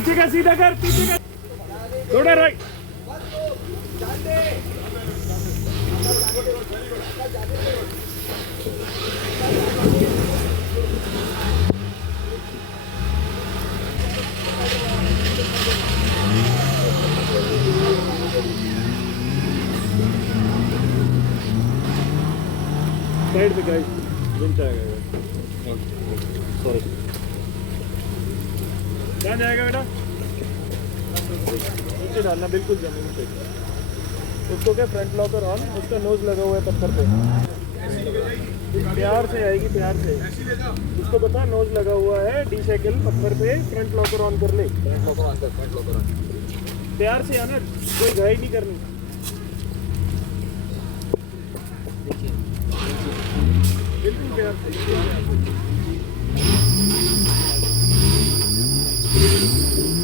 पीछे का सीधा कर, पीछे का थोड़ा राइट। साइड पे गाइस जम जाएगा। सॉरी, कहाँ जाएगा बेटा? नीचे डालना, बिल्कुल जमीन पे। उसको क्या फ्रंट लॉकर ऑन, उसका नोज लगा हुआ है पत्थर पे। प्यार से आएगी, प्यार से। उसको बता नोज लगा हुआ है डी साइकिल पत्थर पे, फ्रंट लॉकर ऑन कर ले। फ्रंट लॉकर ऑन कर, फ्रंट लॉकर ऑन। प्यार से आना, कोई घाई नहीं करनी। बिल्कुल प्यार से।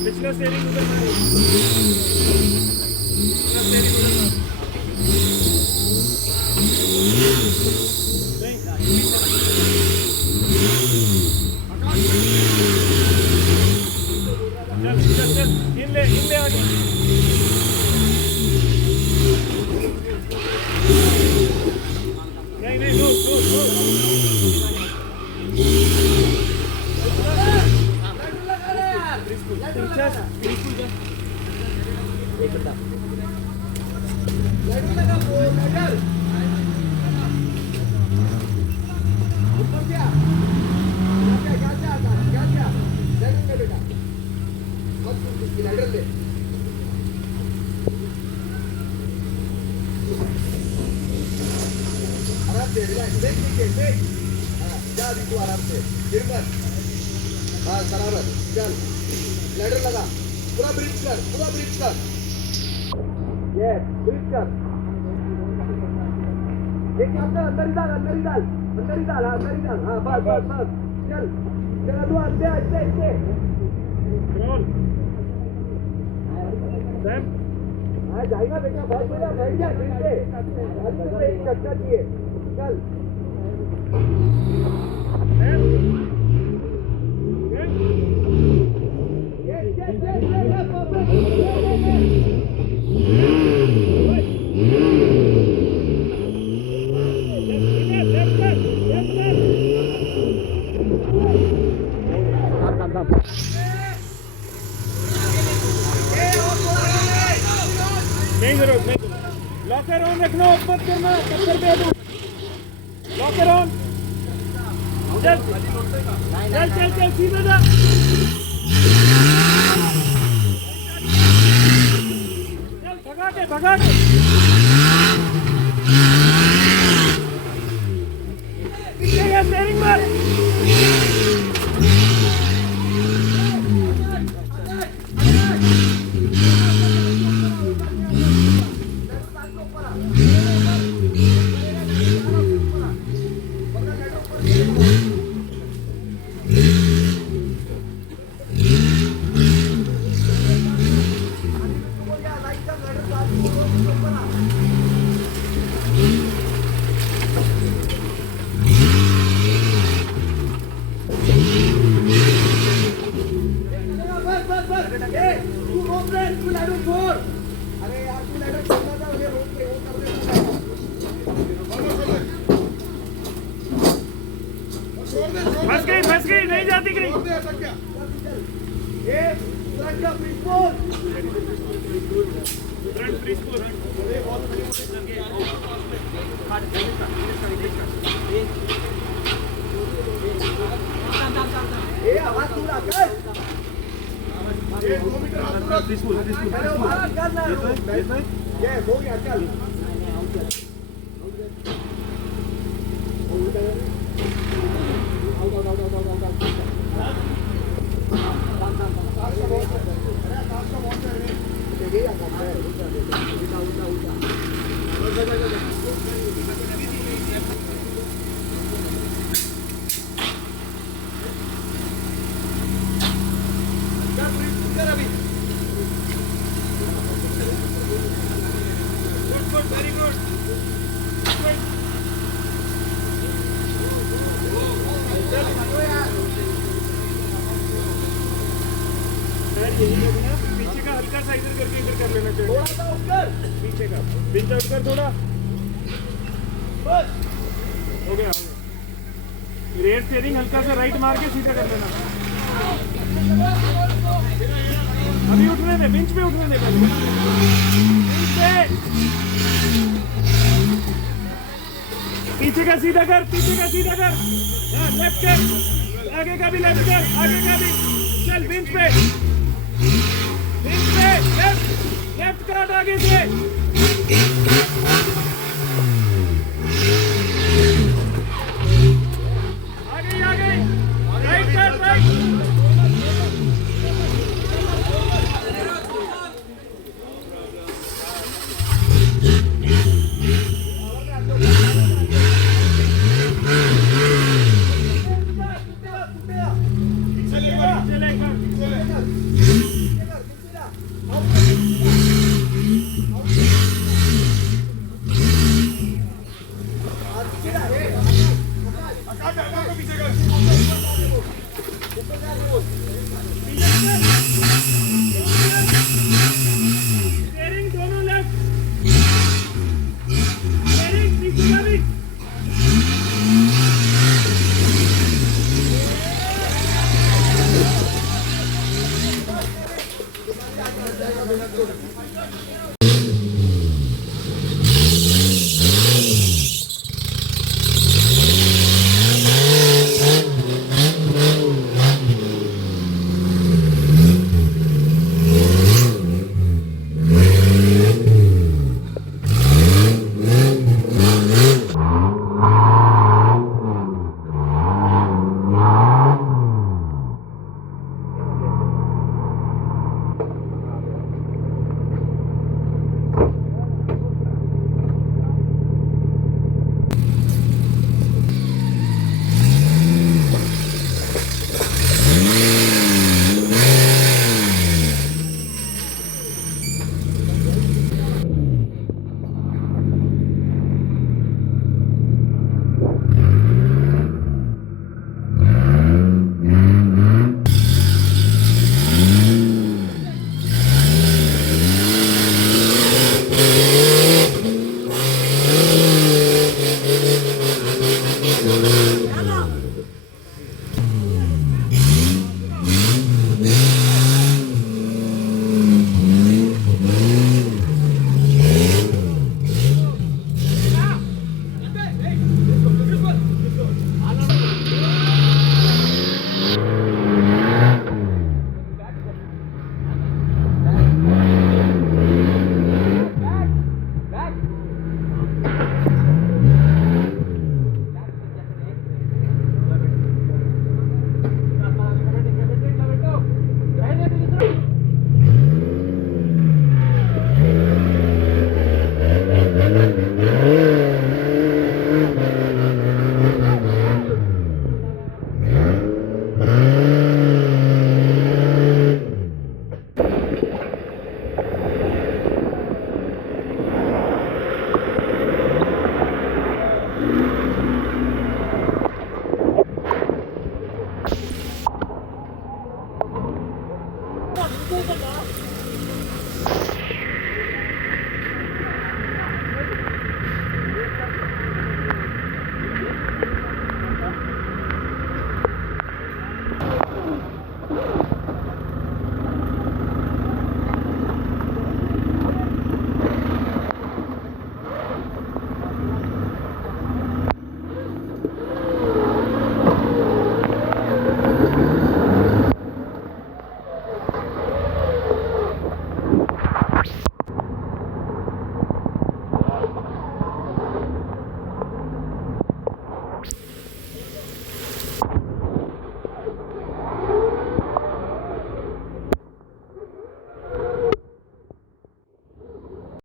पिछला स्टीयरिंग उधर मारो, पिछला स्टीयरिंग उधर मारो। चल चल चल, इन ले आगे। नहीं नहीं, नो नो लैडर लगा, पूरा ब्रिज कर, पूरा ब्रिज कर। ये ब्रिज कर। ये क्या करता है? अंदर ही डाल, अंदर ही डाल, अंदर ही डाल, अंदर ही डाल। हाँ बस बस बस, चल चल तू अंदर ऐसे ऐसे। रोल सैम, हाँ जाएगा बेटा, बहुत बढ़िया, बैठ जा फिर से। अंदर से एक चक्का दिए, चल। नहीं जरूरत नहीं, लॉकर ऑन रखना, ऑफ मत करना, पत्थर पे दो। लॉकर ऑन, चल चल चल चल, सीधा जा। चल भगा के, भगा के। पीछे का स्टीयरिंग मार। फंस गई, नहीं जाती कहीं। फ्रंट ब्रिज को आवाज पूरा कर। ये 2 मीटर हाथ पूरा बिल्कुल ये हो गया, चल। Very good. Very पीछे का हल्का सा इधर करके इधर कर लेना चाहिए। थोड़ा सा ऊपर पीछे का पिंच आउट कर थोड़ा। बस हो गया रेड स्टीयरिंग हल्का सा राइट मार के सीधा कर लेना। अभी उठने दे, बेंच पे उठने दे पहले। बेंच पे पीछे का सीधा कर, पीछे का सीधा कर। हाँ लेफ्ट कर, आगे का भी लेफ्ट कर, आगे का भी। चल बेंच पे, बेंच पे लेफ्ट लेफ्ट काट आगे से। आगे आगे राइट काट राइट। चले एक बार। स्टीयरिंग दोनों लेफ्ट, स्टीयरिंग पीछे का भी।